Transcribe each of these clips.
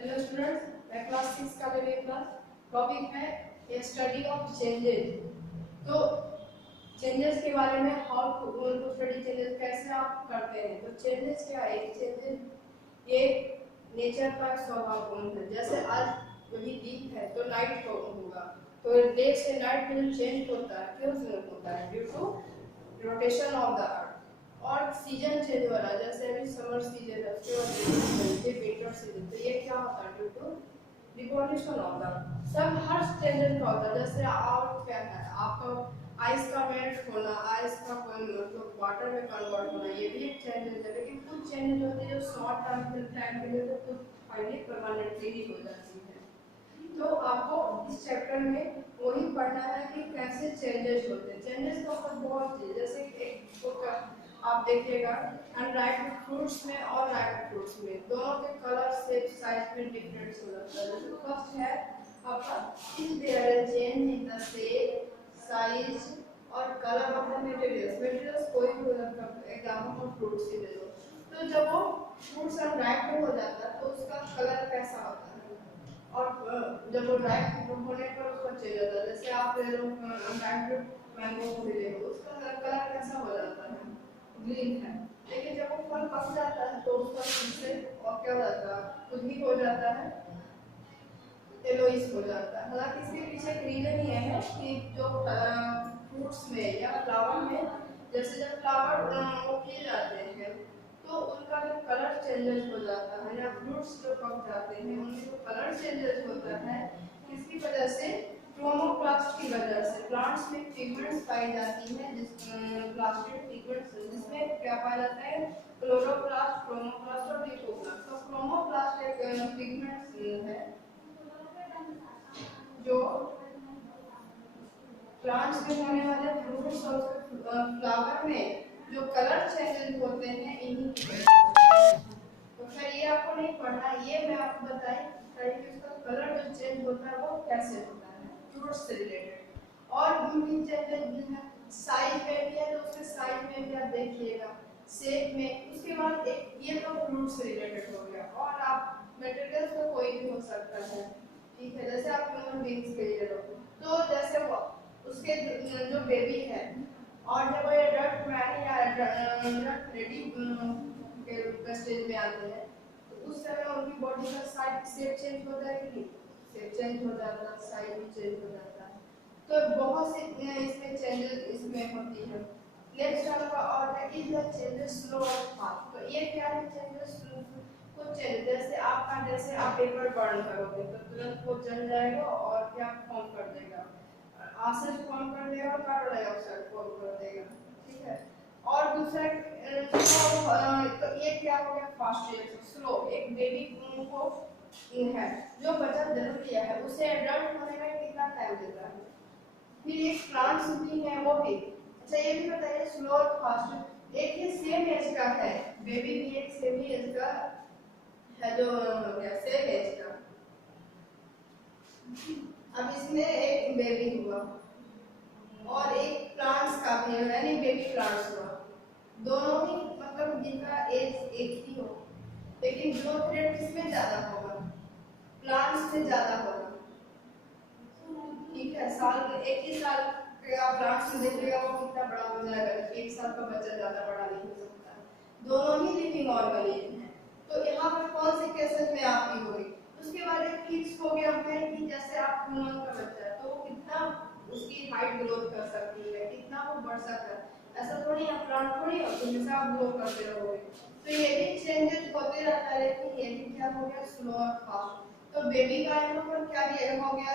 Hello students, मैं class 6 का मेरी क्लास टॉपिक है ए स्टडी ऑफ चेंजेस। तो चेंजेस के बारे में हाउ टू स्टडी चेंजेस, कैसे आप करते हैं। तो चेंजेस क्या है? चेंजेस ये नेचर का स्वभाव गुण है। जैसे आज यदि दिन है तो नाइट होगा, तो डे से नाइट में जो चेंज होता है क्यों होता है? Due to rotation of the earth. और सीजन चेंज हो रहा है, जैसे अभी समर सीजन है, उसके बाद विंटर सीजन, तो ये क्या होता है? Due to deposition of the सब हर चेंजेस का होता है। जैसे और क्या है आपका आइस का मेल्ट होना, आइस का मतलब वाटर में कन्वर्ट होना, ये भी एक चेंजेस है। लेकिन कुछ चेंजेस होते हैं जो शॉर्ट टाइम के लिए तो कुछ फाइनली परमानेंटली ही हो जाती है। तो आपको इस चैप्टर में वही पढ़ना है कि कैसे चेंजेस होते हैं। चेंजेस का मतलब बहुत चीज, जैसे एक तो आप देखिएगा अनराइप फ्रूट्स में और राइप फ्रूट्स में दोनों के कलर शेप साइज में डिफरेंस हो जाता है। जैसे फर्स्ट है आपका is there a change in the shape size और कलर ऑफ द मटेरियल्स कोई भी एग्जांपल ऑफ फ्रूट्स ही ले लो। तो जब वो फ्रूट्स अनराइप हो जाता है तो उसका कलर कैसा होता है? और जब वो राइप होने पर उसका चेंज होता है। जैसे आप ले लो अनराइप मैंगो को भी ले लो, उसका कलर कैसा हो जाता है? ग्रीन है। लेकिन जब वो फल पक जाता है तो उसका फिर से और क्या हो जाता है? कुछ भी हो जाता है, येलोइश हो जाता है। हालांकि इसके पीछे एक रीजन ये है कि जो फ्रूट्स में या फ्लावर में, जैसे जब फ्लावर वो किए जाते हैं तो उनका जो कलर चेंजेस हो जाता है, या फ्रूट्स जो पक जाते हैं उनमें जो कलर चेंजेस होता है, किसकी वजह से? क्रोमोप्लास्ट की वजह से। प्लांट्स में पिगमेंट्स पाई जाती है, प्लास्टिड पिगमेंट्स, जिसमें क्या पाया जाता है? क्लोरोप्लास्ट, क्रोमोप्लास्ट और लिपोप्लास्ट। तो क्रोमोप्लास्ट एक पिगमेंट्स है जो प्लांट्स में होने वाले फ्रूट्स और फ्लावर में जो कलर चेंजेस होते हैं इन्हीं की वजह से। तो खैर ये आपको नहीं पढ़ना, ये मैं आपको बताई कि उसका कलर जो चेंज होता है वो कैसे होता है फ्रूट्स से रिलेटेड। और भी चेंजेस हैं साइज में भी है, तो उसके साइज में भी आप देखिएगा, शेप में। उसके बाद एक ये तो फ्रूट से रिलेटेड हो गया, और आप मटेरियल्स तो कोई भी हो सकता है, ठीक है। जैसे आप ह्यूमन बींग्स के लिए लो, तो जैसे वो उसके जो बेबी है, और जब ये डॉट मैन या डॉट रेडी के स्टेज में आते हैं तो उस समय उनकी बॉडी का साइज शेप चेंज होता है कि नहीं? शेप चेंज हो जाता है, साइज भी चेंज हो जाता है। तो बहुत से इसमें चेंजेस इसमें होती है। नेक्स्ट आपका और है इज द चेंजेस स्लो और फास्ट। तो ये क्या है चेंजेस? कुछ चेंज, जैसे आपका जैसे आप पेपर बर्न करोगे तो तुरंत वो जल जाएगा और क्या फॉर्म कर देगा? एसिड फॉर्म कर देगा और कार्बन डाइऑक्साइड फॉर्म कर देगा, ठीक है। और दूसरा तो ये क्या हो गया? Fast reaction. स्लो, एक बेबी को है जो बच्चा जन्म लिया है उसे एडल्ट होने में कितना टाइम देता है? फिर एक प्लांट्स भी है वो भी। अच्छा ये भी बताइए स्लो और फास्ट, एक ही सेम एज का है, बेबी भी एक सेम ही एज का है, जो हो गया सेम एज का। अब इसमें एक बेबी हुआ और एक प्लांट्स का भी है, यानी बेबी प्लांट्स हुआ। दोनों ही मतलब जिनका एज एक ही हो, लेकिन ग्रोथ रेट किसमें ज्यादा होगा? प्लांट्स में ज्यादा होगा, ठीक है। साल एक ही साल का प्लांट्स में देखिएगा वो कितना बड़ा हो जाएगा, एक साल का बच्चा ज्यादा बड़ा नहीं हो सकता। दोनों ही लिविंग ऑर्गेनिज्म है। तो यहाँ पर कौन से केसेस में आपकी होगी? उसके बाद एक फिक्स हो गया है कि जैसे आप ह्यूमन का बच्चा है तो वो कितना उसकी हाइट ग्रोथ कर सकती है, कितना वो बढ़ सकता है। ऐसा थोड़ी आप प्लांट थोड़ी हमेशा आप ग्रो करते रहोगे। तो ये भी चेंजेस होते रहता है, लेकिन ये भी क्या हो गया? स्लो और फास्ट। तो बेबी का यहाँ पर क्या हो गया?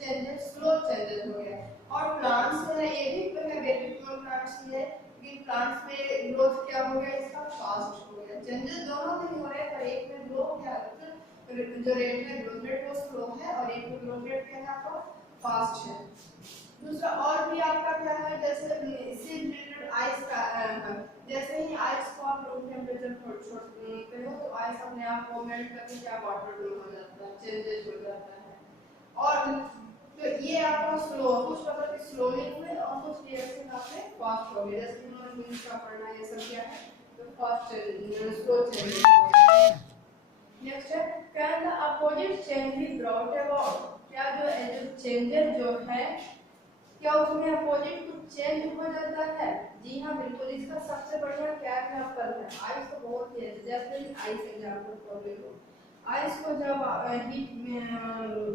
चेंजेस, स्लो चेंजेस हो गया। और प्लांट्स है ये भी है, बेबी प्लांट्स है, लेकिन प्लांट्स में ग्रोथ क्या हो गया? इसका फास्ट हो गया। चेंजेस दोनों में हो रहे हैं, पर एक में ग्रो क्या है जो रेट है, ग्रोथ रेट वो स्लो है, और एक में ग्रोथ रेट क्या है आपका? फास्ट है। दूसरा और भी आपका क्या है? जैसे इससे रिलेटेड आइस का जैसे ही आइस को आप रूम टेम्परेचर छोड़ते हो तो आइस अपने आप को मेल्ट करके क्या वाटर हो जाता है, चेंजेस हो जाता है। और तो ये आपका स्लो, कुछ मतलब कि स्लोली हुए और कुछ रिएक्शन आपने फास्ट हो गए। जैसे ह्यूमन बींग्स का पढ़ना ये सब क्या है? तो फास्ट स्लो चेंजेस। नेक्स्ट है can the opposite change be brought about, क्या जो चेंजेस जो है क्या उसमें अपोजिट कुछ चेंज हो जाता है? जी हाँ बिल्कुल। इसका सबसे बढ़िया क्या एग्जांपल है, आइस को बहुत ही जैसे आइस एग्जांपल को ले लो। आइस को जब हीट में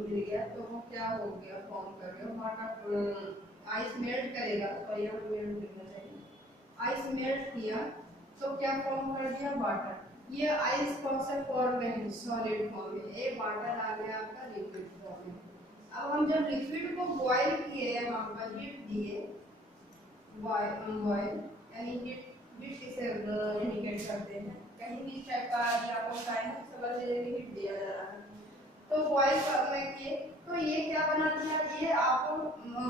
गिर गया तो वो क्या हो गया, फॉर्म कर गया वाटर, आइस मेल्ट करेगा, तो यहाँ मेल्ट करना चाहिए, आइस मेल्ट किया तो क्या फॉर्म कर दिया, वाटर। ये आइस कौन सा फॉर्म में, सॉलिड फॉर्म में, एक वाटर आ गया आपका लिक्विड फॉर्म में। अब हम जब लिक्विड को बॉईल किए, वहां पर हीट दिए, बॉईल यानी हीट किसे इंडिकेट करते हैं, कहीं भी टाइप का आपको टाइम समझ लीजिए हीट दिया जा रहा है, तो बॉईल करने के तो ये क्या बना दिया, ये आपको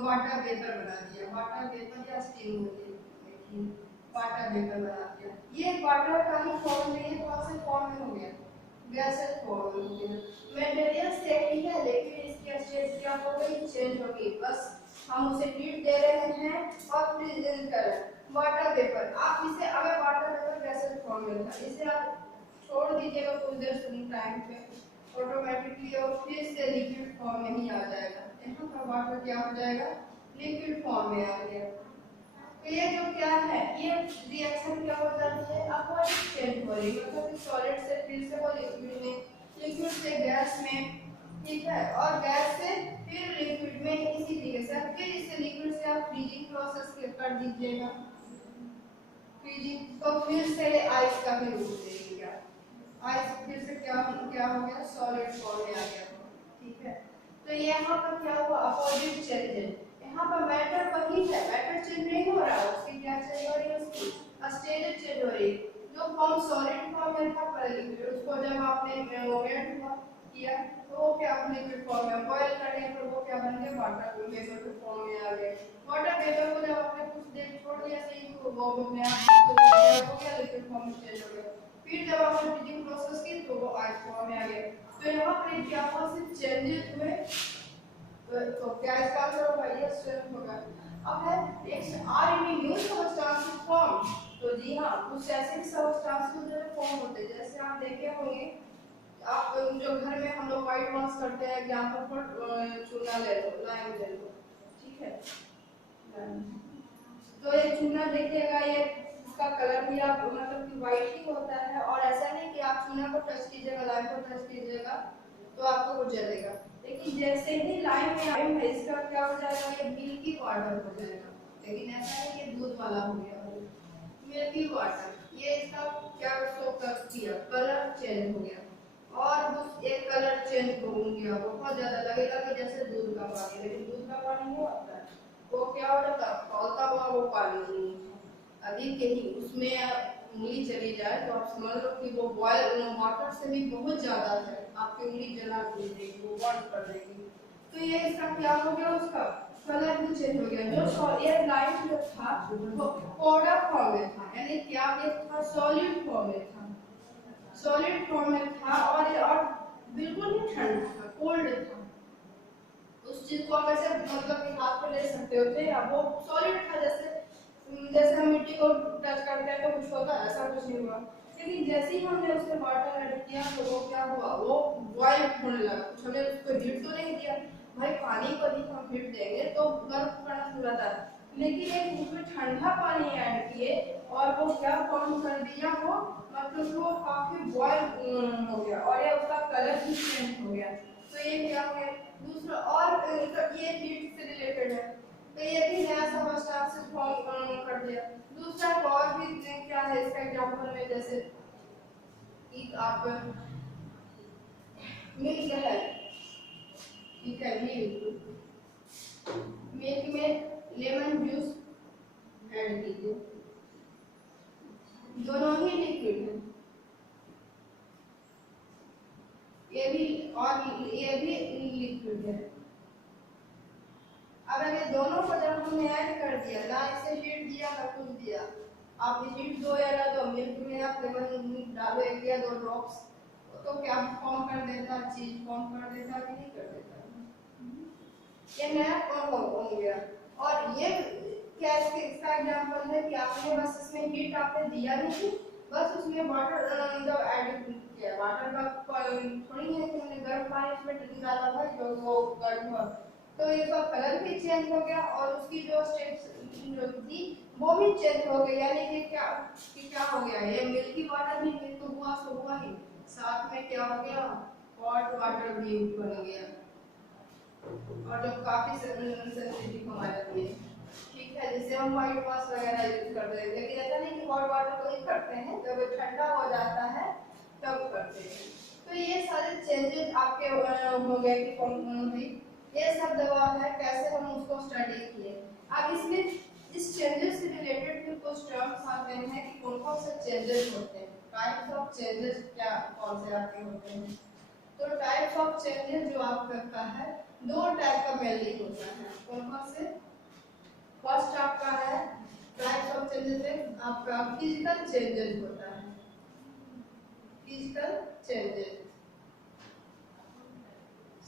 वाटर वेपर बना दिया, वाटर वेपर या स्टीम होती है, वाटर वेपर बना दिया। ये वाटर का ही फॉर्म में, ये कौन से फॉर्म में हो गया, गैसेस फॉर्म में हो गया। मटेरियल सेम ही है लेकिन इसकी स्टेज क्या हो गई, चेंज हो गई, बस हम उसे हीट दे रहे हैं और प्रेजेंट कर रहे हैं, वाटर वेपर। आप इसे, अगर वाटर वेपर गैसेस फॉर्म में था, इसे आप छोड़ दीजिएगा कुछ देर टाइम पे, ऑटोमेटिकली और फिर से लिक्विड फॉर्म में ही आ जाएगा, यहाँ का वाटर क्या हो जाएगा, लिक्विड फॉर्म में आ गया। तो ये जो क्या है, ये रिएक्शन क्या हो जाती है, अपोजिट चेंज हो रही है, मतलब कि सॉलिड से फिर से वो लिक्विड में, लिक्विड से गैस में, ठीक है, और गैस से फिर लिक्विड में, इसी तरीके से फिर इसे लिक्विड से आप फ्रीजिंग प्रोसेस कर दीजिएगा, फ्रीजिंग, तो फिर से आइस का भी रूप देगा, आइस फिर से क्या हो गया, सॉलिड फॉर्म में आ गया, ठीक है। तो यहाँ पर क्या हुआ, अपोजिट चेंजेस, यहाँ पर मैटर वही है, मैटर चेंज नहीं हो रहा, उसकी क्या चेंज हो रही है, उसकी स्टेट चेंज हो रही है। जो फॉर्म सॉलिड फॉर्म में था पहले लिक्विड, उसको जब आपने मूवमेंट किया तो वो क्या लिक्विड फॉर्म में, बॉयल करने पर वो क्या बन गया, वाटर वेपर के फॉर्म में आ गए। वाटर वेपर को जब आपने कुछ देर छोड़ दिया सही, तो वो अपने आप हो गया, लिक्विड फॉर्म में चेंज हो गया। फिर जब आपने फ्रीजिंग प्रोसेस की तो वो आइस फॉर्म में आ गया। तो यहाँ पर क्या हुआ, सिर्फ चेंजेस हुए, तो क्या इसका आंसर होगा, यस स्वयं होगा। अब है next, are in new substance form, तो जी हाँ कुछ ऐसे सबस्टेंस जो फॉर्म होते हैं, जैसे आप देखे होंगे, आप जो घर में हम लोग व्हाइट वॉश करते हैं, यहाँ पर चूना ले लो, लाइम ले लो, ठीक है, तो ये चूना देखिएगा, ये इसका कलर भी आप मतलब कि व्हाइट ही होता है, और ऐसा नहीं कि आप चूना को टच कीजिएगा, लाइम को टच कीजिएगा तो आपको कुछ जलेगा, लेकिन जैसे ही लाइम में आयन है इसका क्या हो जाएगा, ये मिल्की वाटर हो जाएगा, लेकिन ऐसा नहीं कि दूध वाला हो गया, मिल्की वाटर, ये इसका क्या शो कर दिया, कलर चेंज हो गया, और उस एक कलर चेंज हो गया, बहुत ज्यादा लगेगा कि जैसे दूध का पानी, लेकिन दूध का पानी नहीं होता है, वो क्या हो जाता है, खौलता हुआ वो पानी नहीं है, अधिक ही उसमें उंगली चली जाए तो आप समझ लो कि वो बॉयल वाटर से भी बहुत ज्यादा है, आपकी उंगली जला देगी, वो बर्न कर देगी। तो ये इसका क्या हो गया, उसका कलर भी चेंज हो गया, जो ये लाइट जो था वो पाउडर फॉर्म में था, यानी क्या ये था, सॉलिड फॉर्म में था, सॉलिड फॉर्म में था, और बिल्कुल ही ठंडा था, कोल्ड था, उस चीज को आप ऐसे मतलब कि हाथ पे ले सकते होते, अब वो सॉलिड था, जैसे जैसे हम मिट्टी को टच करते हैं तो कुछ होता है, ऐसा कुछ नहीं हुआ, लेकिन जैसे ही हमने उसमें वाटर ऐड किया तो वो क्या हुआ, वो बॉयल होने लगा, कुछ हमने उसको हीट तो नहीं दिया, भाई पानी को भी हम हीट देंगे तो गर्म करना शुरू होता है, लेकिन एक उसमें ठंडा पानी ऐड किए और वो क्या फॉर्म कर दिया, वो मतलब वो काफी बॉयल हो गया, और ये उसका कलर भी चेंज हो गया, तो ये क्या हो गया, दूसरा और ये हीट से रिलेटेड है, तो ये भी नया सबस्टेंस फॉर्म कर दिया। दूसरा और भी क्या है इसका एग्जांपल में, जैसे कि आप मिल्क है, ठीक है, मिल्क में लेमन जूस ऐड कीजिए, दोनों ही लिक्विड है, ये भी और ये भी लिक्विड है। अब ये दोनों को जब हमने ऐड कर दिया, ना इसे हीट दिया ना कुछ दिया, आप हीट दो या ना दो, मिल्क में आप लेमन डालो 1 या 2 ड्रॉप्स, तो क्या फॉर्म कर देता, चीज फॉर्म कर देता कि नहीं कर देता, ये नया फॉर्म हो गया। और ये क्या इसका एग्जांपल है कि आपने बस इसमें हीट आपने दिया नहीं, बस उसमें वाटर जब ऐड किया, वाटर का थोड़ी है इसमें निकाला था जो वो गर्म हुआ, तो इसका कलर भी चेंज हो गया और उसकी जो स्टेप्स जो थी वो भी चेंज हो गई। यानी कि क्या हो गया, ये मिल्की वाटर भी मिल्क हुआ सो हुआ ही, साथ में क्या हो गया, हॉट वाटर भी बन गया, और जो काफी सेंसिटिव हमारे लिए, ठीक है, जिसे हम व्हाइट वॉश वगैरह यूज करते हैं। लेकिन ऐसा नहीं कि हॉट वाटर को ही करते हैं, जब ठंडा हो जाता है तब करते हैं। तो ये सारे चेंजेस आपके हो गए कि कौन हुई, ये सब दवा है, कैसे हम उसको स्टडी किए। अब इसमें इस चेंजेस से रिलेटेड भी कुछ टर्म्स आते हैं कि कौन कौन से चेंजेस होते हैं, टाइप्स ऑफ चेंजेस क्या कौन से आपके होते हैं। तो टाइप्स ऑफ चेंजेस जो आपका है, दो टाइप का मेनली होता है। कौन कौन से, फर्स्ट आपका है टाइप्स ऑफ चेंजेस आपका फिजिकल चेंजेस होता है, फिजिकल चेंजेस।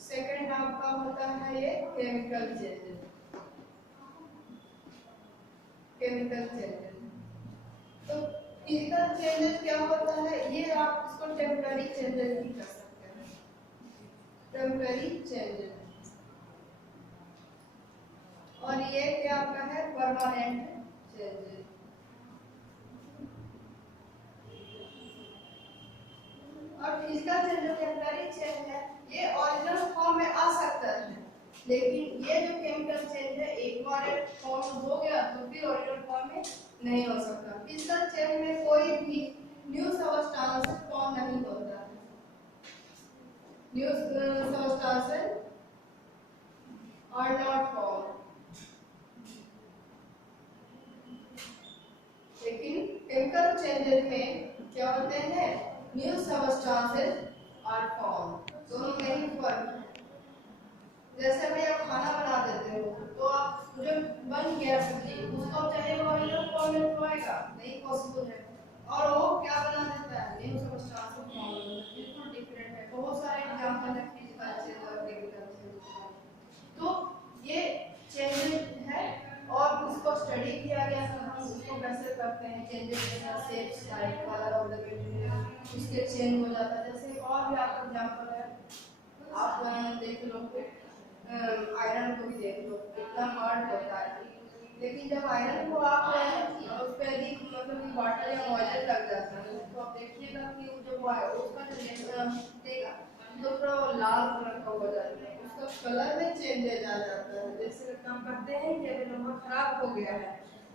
सेकंड आपका होता है ये केमिकल चेंजेस, केमिकल चेंजेस। तो फिजिकल चेंजेस क्या होता है, ये आप इसको टेम्पररी चेंजेस भी कर सकते हैं, टेम्पररी चेंजेस। और ये क्या आपका है, परमानेंट चेंजेस। और फिजिकल चेंज जो टेम्पररी चेंज है ये ओरिजिनल फॉर्म में आ सकता है, लेकिन ये जो केमिकल चेंज है एक बार फॉर्म हो गया तो फिर ओरिजिनल फॉर्म में नहीं हो सकता। फिजिकल चेंज में कोई भी न्यू सबस्टेंस फॉर्म नहीं होता है, new substance are not form. लेकिन केमिकल चेंजेस में क्या होते हैं, न्यू सबस्टेंसेस आर फॉर्म, दोनों में ही फर्क है। जैसे अभी आप खाना बना देते हो तो आप जो बन गया सब्जी उसको चाहे ओरिजिनल फॉर्म में पाएगा नहीं, पॉसिबल है, और वो क्या बना देता है, न्यू सबस्टेंस फॉर्म में, बिल्कुल डिफरेंट है। बहुत सारे एग्जांपल है फिजिकल चेंज और केमिकल चेंज। तो ये चेंजेस है और उसको स्टडी किया गया है, हम उसको कैसे करते हैं, चेंजेस जैसे shape, style, colour of the material उसके चेंज हो जाता है। जैसे और भी आपका एग्जांपल है, आप देख लो, आयरन को भी देख लो, कितना हार्ड होता है, लेकिन जब आयरन को आप उस पर अधिक मतलब कि वाटर या मॉइस्चर लग जाता है तो आप देखिएगा कि जो उसका जो देगा तो पूरा लाल कलर का हो जाता है, उसका कलर में चेंजेस आ जाता है। जैसे हम कहते हैं कि अभी नंबर खराब हो गया है,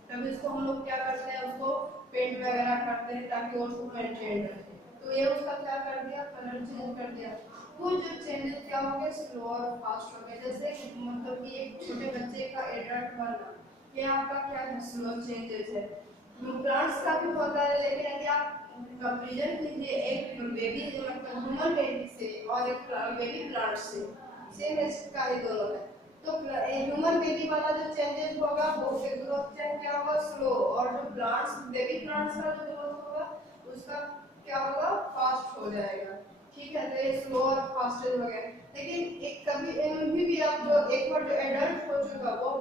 तब इसको हम लोग क्या करते हैं, उसको पेंट वगैरह करते हैं ताकि वो उसको मेंटेन रहे। तो ये उसका क्या कर दिया, कलर चेंज कर दिया। कुछ जो चेंजेस क्या हो गए, स्लो और फास्ट हो गए। जैसे मतलब कि एक छोटे बच्चे का एडल्ट बनना, ये आपका क्या है, स्लो चेंजेस है। प्लांट्स का भी होता है, लेकिन यदि आप कंपैरिजन कीजिए एक बेबी मतलब ह्यूमन बेबी से और एक बेबी प्लांट से, सेम एज का ही दोनों है, तो ह्यूमन बेबी वाला जो चेंजेस होगा वो ग्रोथ चेंज क्या होगा, स्लो, और जो प्लांट्स बेबी प्लांट्स का जो ग्रोथ होगा उसका क्या होगा, फास्ट हो जाएगा। ठीक है, तो ये स्लो और फास्ट हो गया। लेकिन एक कभी भी आप जो एक बार जो एडल्ट हो चुका वो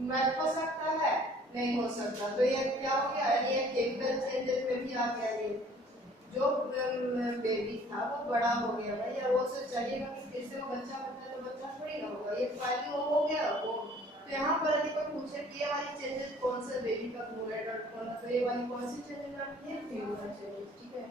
मैच हो सकता है, नहीं हो सकता। तो ये क्या हो गया, ये केमिकल चेंजेस में भी आ गया। ये जो बेबी था वो बड़ा हो गया भाई, या वो से चलेगा कि फिर से वो बच्चा होता है तो बच्चा थोड़ी ना होगा, ये फाइनली वो हो गया वो। तो यहाँ पर यदि कोई पूछे कि ये वाली चेंजेस कौन सा बेबी का हुआ, एडल्ट कौन, तो ये वाली कौन सी चेंजेस आती है, केमिकल चेंजेस। ठीक है,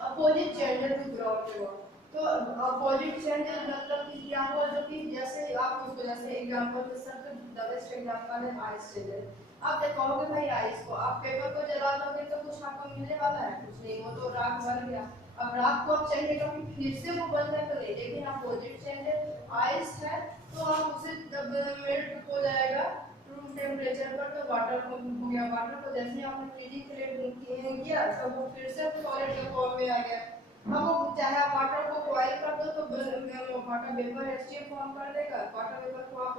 अपोजिट जेंडर टू ग्रोथ होगा। तो अपोजिट जेंडर मतलब कि क्या हुआ, जो कि जैसे आप उसको जैसे एग्जांपल के सबसे द बेस्ट एग्जांपल है आइस जेंडर। आप देखोगे भाई आइस को आप पेपर को जला दोगे तो कुछ आपको मिलने वाला है, कुछ नहीं, वो तो राख बन गया। अब राख को आप चाहिए कभी फिर से वो बनना तो नहीं, लेकिन अपोजिट जेंडर आइस है तो आप उसे जब मेल्ट हो जाएगा रूम टेम्परेचर पर तो वाटर हो गया, वाटर को जैसे ही आपने फ्रीजिंग के लिए किया तो वो फिर से सॉलिड के फॉर्म में आ गया। अब वो चाहे आप वाटर को बॉईल कर दो तो वाटर वेपर एचसीएफ फॉर्म कर देगा, वाटर वेपर को आप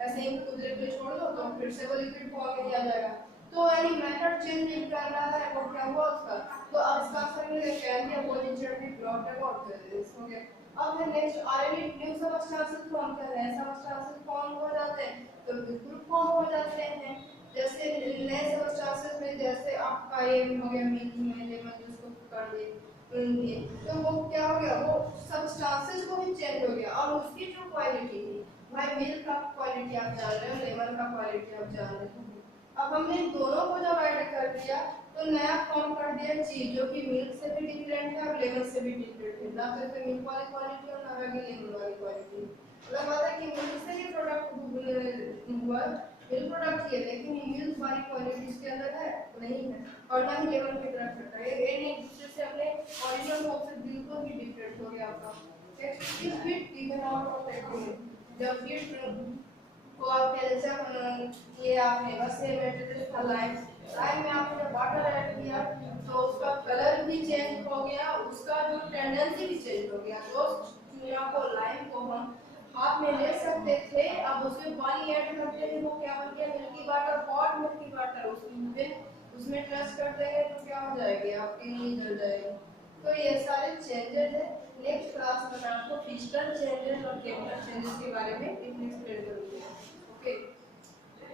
ऐसे ही कुछ देर के लिए छोड़ दो तो फिर से वो लिक्विड फॉर्म में आ जाएगा। तो यानी मेथड चेंज नहीं कर रहा है, वो क्या हुआ उसका, तो अब इसका आंसर मिलेगा कैन बी अपोजिट भी प्लॉट अबाउट दिस हो गया। अब है next already knew substances form कर रहे हैं, सबस्टेंसेस फॉर्म हो जाते हैं तो ग्रुप फॉर्म हो जाते हैं। जैसे नए सबस्टेंसेस में जैसे आपका ये हो गया मिल्क में लेमन जूस को कर दिए, तो वो क्या हो गया, वो सबस्टेंस चेंज हो गया और उसकी जो क्वालिटी थी, भाई मिल्क का क्वालिटी आप जान रहे हो, लेमन का क्वालिटी आप जान रहे हो। अब हमने दोनों को जब ऐड कर दिया तो नया फॉर्म कर दिया चीज जो कि मिल्क से भी डिफरेंट है और लेमन से भी डिफरेंट है। ना तो इसमें मिल्क वाली क्वालिटी और ना आगे लेमन वाली क्वालिटी। मतलब बात है कि मिल्क से ही प्रोडक्ट हुआ, मिल्क प्रोडक्ट ही है लेकिन मिल्क वाली क्वालिटी इसके अंदर है नहीं है, और ना ही लेमन की तरफ करता है। ये एक दूसरे से अपने ओरिजिनल फॉर्म से बिल्कुल ही डिफरेंट हो गया आपका। Next is hit given out of technique. जब हिट को आप जैसे ये आपने बस से मेटेरियल था लाइम में आपने जब वाटर ऐड किया तो उसका कलर भी चेंज हो गया, उसका जो टेंडेंसी भी चेंज हो गया। तो चूना को लाइम को हम हाथ में ले सकते थे, अब उसमें पानी ऐड करते हैं वो क्या बन गया milky water, hot milky water. उसमें टच कर देंगे तो क्या हो जाएगी आपकी नहीं जल जाएगी। तो ये सारे चेंजेस है। नेक्स्ट क्लास में मैं आपको फिजिकल चेंजेस और केमिकल चेंजेस के बारे में एक्सप्लेन करूंगा।